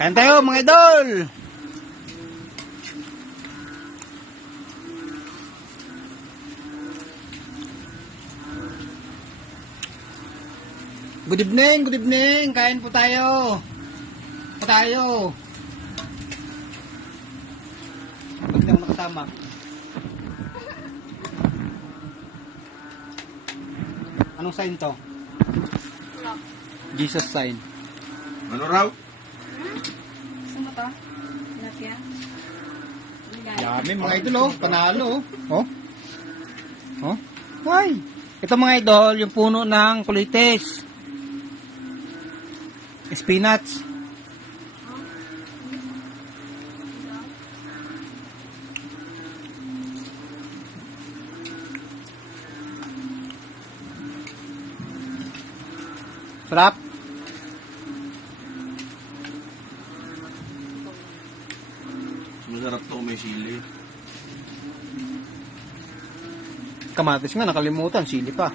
Kain tayo mga idol. Good evening, good evening. Kain po tayo. Bakit ako nakasama? Anong sign to? Jesus sign. Ano raw? Gusto mo to? Tilapia? Yummy mga idol oh. Panalo oh. Oh. Why? Ito mga idol, yung puno ng kulites. Spinach. Sarap. Masarap to kung may sili. Kamatis nga nakalimutan, sili pa.